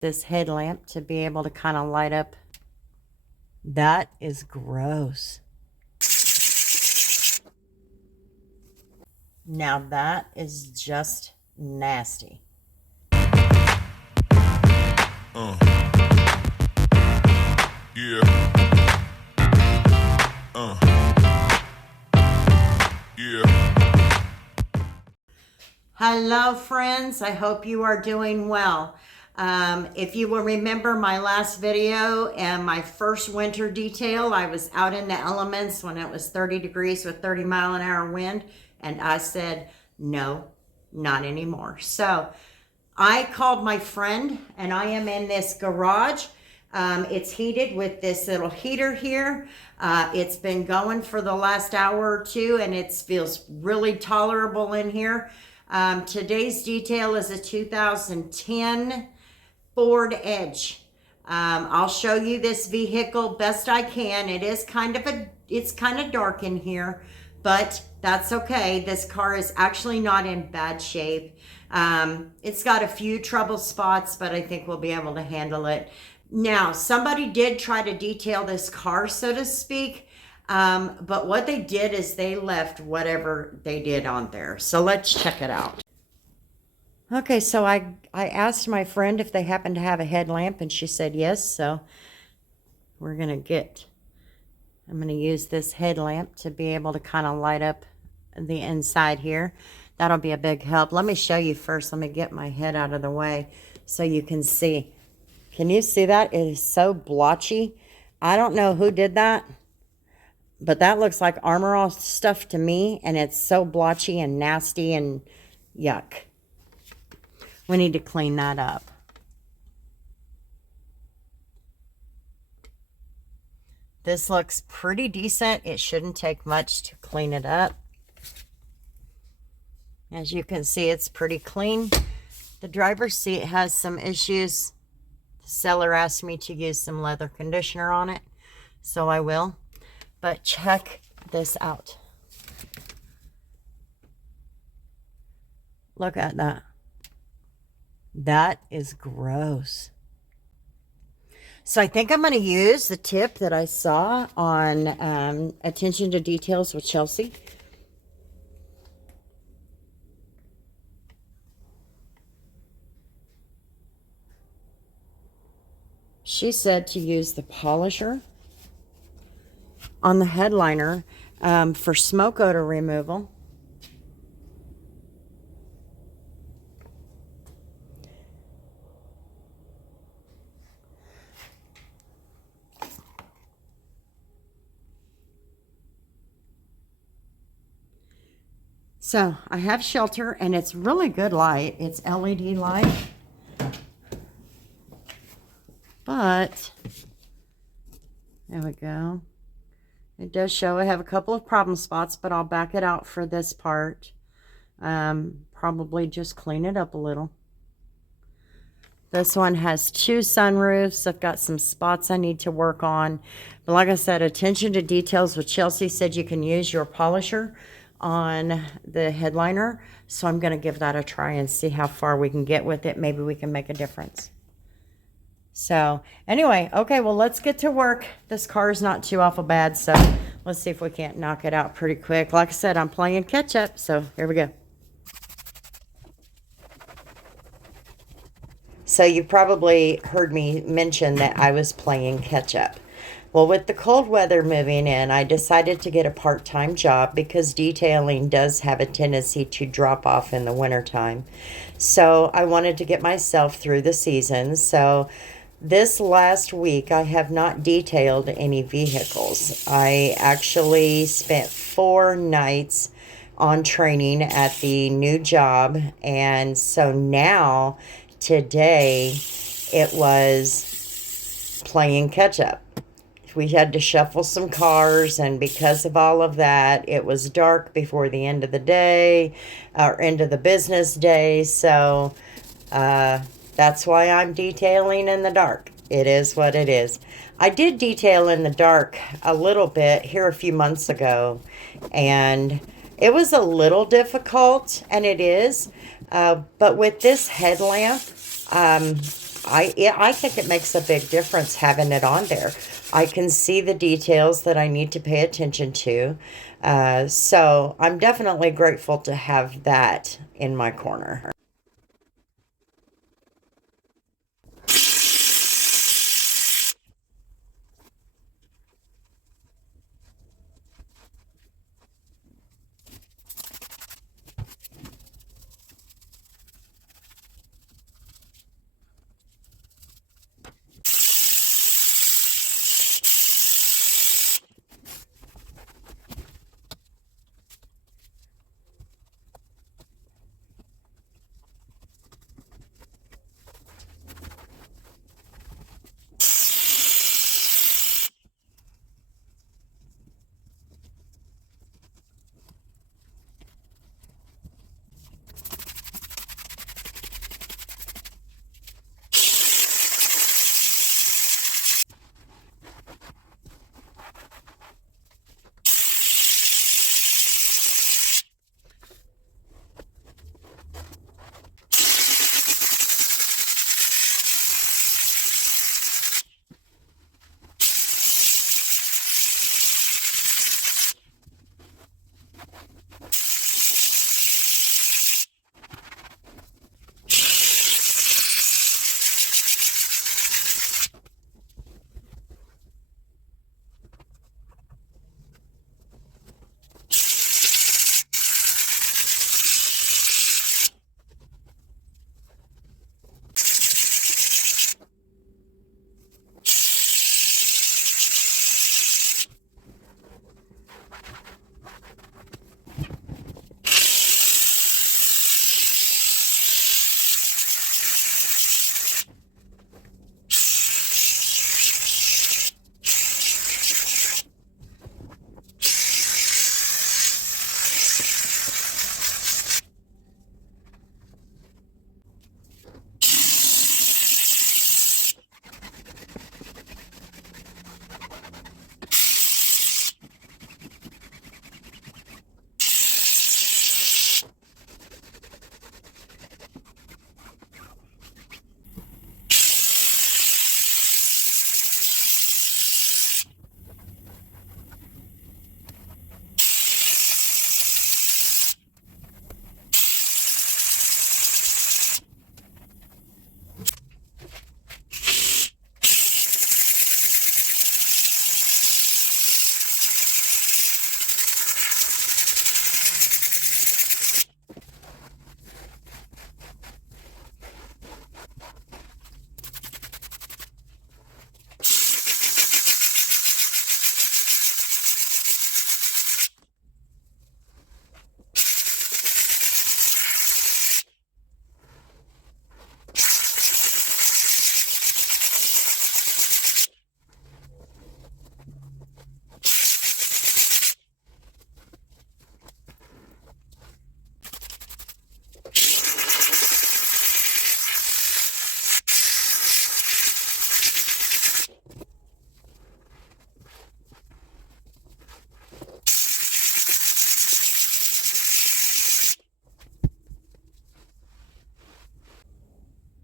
this headlamp to be able to kind of light up. That is gross. Now that is just nasty. Yeah. Yeah. Hello, friends. I hope you are doing well. If you will remember my last video and my first winter detail, I was out in the elements when it was 30 degrees with 30-mile-an-hour wind, and I said, no, not anymore. So I called my friend, and I am in this garage. It's heated with this little heater here. It's been going for the last hour or two, and it feels really tolerable in here. Today's detail is a 2010 Ford Edge. I'll show you this vehicle best I can. It's kind of dark in here, but that's okay. This car is actually not in bad shape. It's got a few trouble spots, but I think we'll be able to handle it. Now, somebody did try to detail this car, so to speak, but what they did is they left whatever they did on there. So let's check it out. Okay, so I asked my friend if they happened to have a headlamp, and she said yes. So I'm going to use this headlamp to be able to kind of light up the inside here. That'll be a big help. Let me show you first. Let me get my head out of the way so you can see. Can you see that? It is so blotchy. I don't know who did that, but that looks like Armor All stuff to me, and it's so blotchy and nasty and yuck. We need to clean that up. This looks pretty decent. It shouldn't take much to clean it up. As you can see, it's pretty clean. The driver's seat has some issues. The seller asked me to use some leather conditioner on it, so I will. But check this out. Look at that. That is gross. So I think I'm going to use the tip that I saw on Attention to Details with Chelsea. She said to use the polisher on the headliner for smoke odor removal. So I have shelter, and it's really good light. It's LED light. But there we go. It does show I have a couple of problem spots, but I'll back it out for this part. Probably just clean it up a little. This one has 2 sunroofs. I've got some spots I need to work on. But like I said, Attention to Details with Chelsea said you can use your polisher on the headliner. So I'm going to give that a try and see how far we can get with it. Maybe we can make a difference. So anyway, okay, well, let's get to work. This car is not too awful bad, so let's see if we can't knock it out pretty quick. Like I said, I'm playing catch up, so here we go. So you probably heard me mention that I was playing catch up. Well, with the cold weather moving in, I decided to get a part-time job because detailing does have a tendency to drop off in the wintertime. So I wanted to get myself through the season. So this last week, I have not detailed any vehicles. I actually spent 4 nights on training at the new job. And so now, today, it was playing catch up. We had to shuffle some cars, and because of all of that, it was dark before the end of the day, or end of the business day, so that's why I'm detailing in the dark. It is what it is. I did detail in the dark a little bit here a few months ago, and it was a little difficult, and it is, but with this headlamp, I think it makes a big difference having it on there. I can see the details that I need to pay attention to. So I'm definitely grateful to have that in my corner.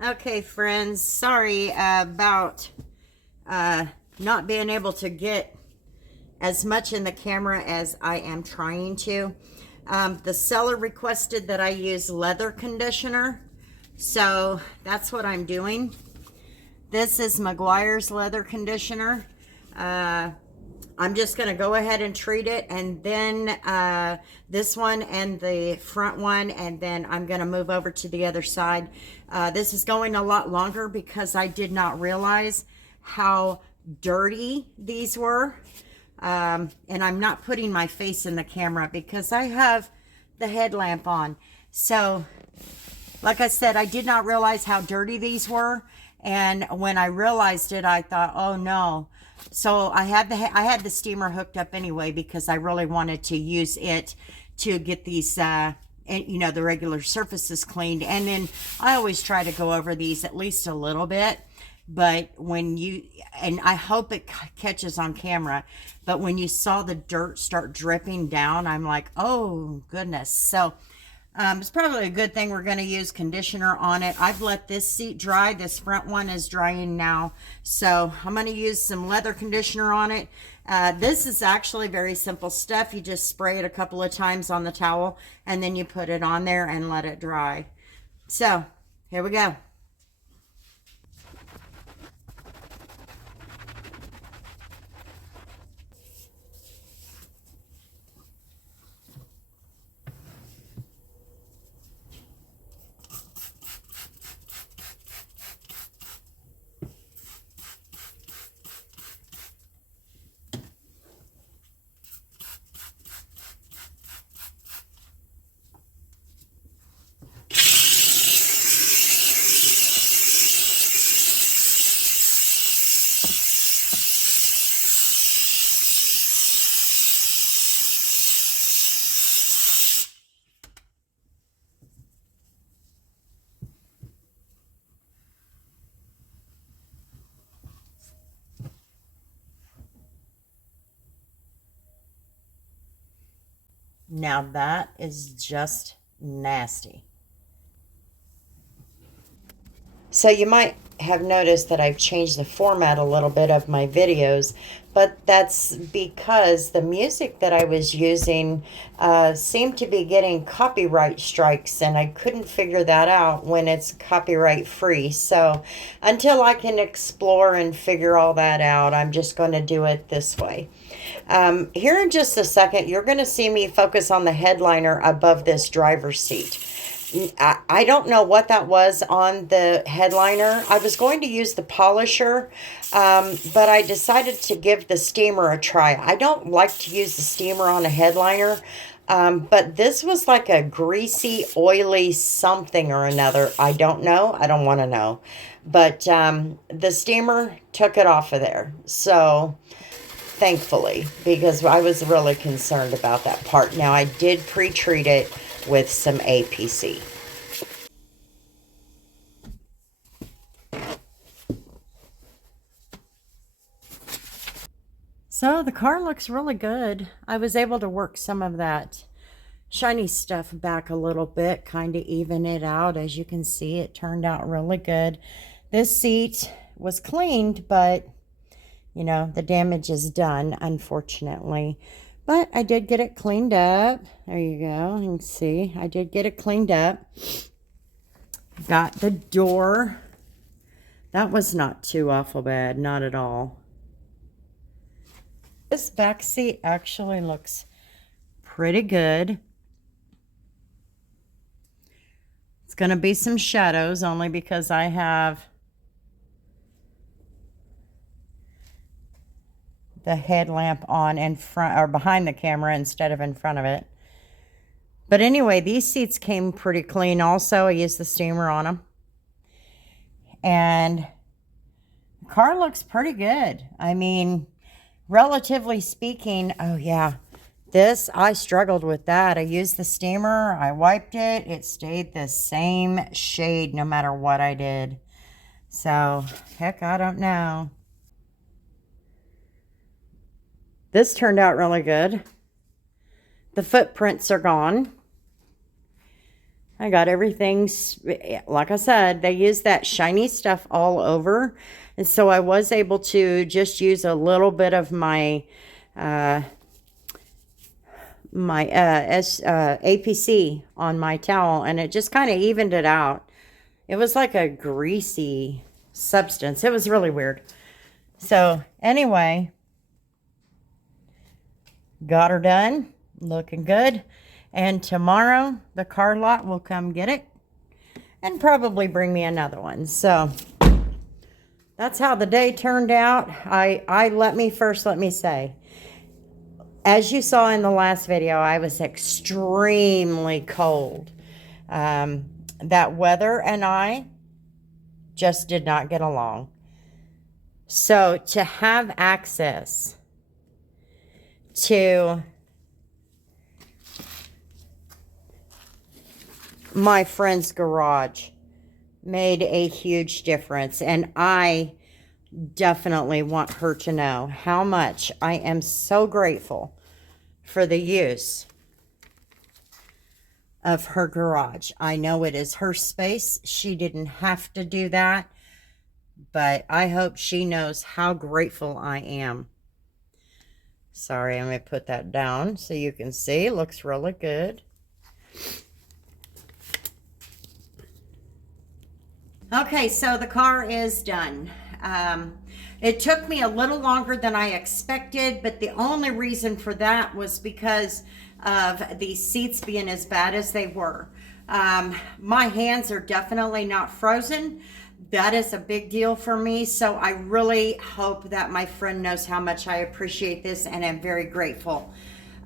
Okay, friends, sorry about not being able to get as much in the camera as I am trying to. The seller requested that I use leather conditioner, so that's what I'm doing. This is McGuire's leather conditioner. I'm just going to go ahead and treat it, and then this one and the front one, and then I'm going to move over to the other side. This is going a lot longer because I did not realize how dirty these were. And I'm not putting my face in the camera because I have the headlamp on. So, like I said, I did not realize how dirty these were. And when I realized it, I thought, oh no. So I had the steamer hooked up anyway because I really wanted to use it to get these, the regular surfaces cleaned. And then I always try to go over these at least a little bit. But and I hope it catches on camera, but when you saw the dirt start dripping down, I'm like, oh goodness. So It's probably a good thing we're going to use conditioner on it. I've let this seat dry. This front one is drying now. So I'm going to use some leather conditioner on it. This is actually very simple stuff. You just spray it a couple of times on the towel and then you put it on there and let it dry. So here we go. Now that is just nasty. So you might have noticed that I've changed the format a little bit of my videos, but that's because the music that I was using seemed to be getting copyright strikes, and I couldn't figure that out when it's copyright free. So until I can explore and figure all that out, I'm just going to do it this way. Here in just a second, you're going to see me focus on the headliner above this driver's seat. I don't know what that was on the headliner. I was going to use the polisher, but I decided to give the steamer a try. I don't like to use the steamer on a headliner, but this was like a greasy, oily something or another. I don't know. I don't want to know. But the steamer took it off of there. So thankfully, because I was really concerned about that part. Now, I did pre-treat it with some APC. So the car looks really good. I was able to work some of that shiny stuff back a little bit, kind of even it out. As you can see, it turned out really good. This seat was cleaned, but you know, the damage is done, unfortunately. But I did get it cleaned up. There you go. You can see I did get it cleaned up. Got the door. That was not too awful bad. Not at all. This back seat actually looks pretty good. It's going to be some shadows only because I have the headlamp on in front or behind the camera instead of in front of it. But anyway, these seats came pretty clean also. I used the steamer on them. And the car looks pretty good. I mean, relatively speaking, oh yeah, this, I struggled with that. I used the steamer, I wiped it, it stayed the same shade no matter what I did. So, heck, I don't know. This turned out really good. The footprints are gone. I got everything, like I said, they used that shiny stuff all over. And so I was able to just use a little bit of my APC on my towel, and it just kind of evened it out. It was like a greasy substance. It was really weird. So anyway, got her done, looking good. And tomorrow the car lot will come get it and probably bring me another one. So that's how the day turned out. Let me say, as you saw in the last video, I was extremely cold. That weather and I just did not get along. So to have access to my friend's garage made a huge difference, and I definitely want her to know how much I am so grateful for the use of her garage. I know it is her space. She didn't have to do that, but I hope she knows how grateful I am. Sorry, I'm going to put that down so you can see. It looks really good. Okay, so the car is done. It took me a little longer than I expected, but the only reason for that was because of the seats being as bad as they were. My hands are definitely not frozen. That is a big deal for me. So I really hope that my friend knows how much I appreciate this and am very grateful.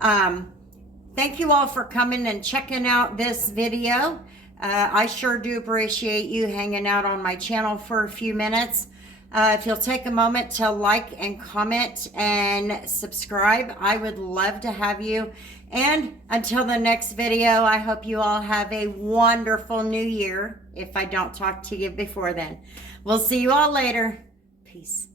Thank you all for coming and checking out this video. I sure do appreciate you hanging out on my channel for a few minutes. If you'll take a moment to like and comment and subscribe, I would love to have you. And until the next video, I hope you all have a wonderful new year, if I don't talk to you before then. We'll see you all later. Peace.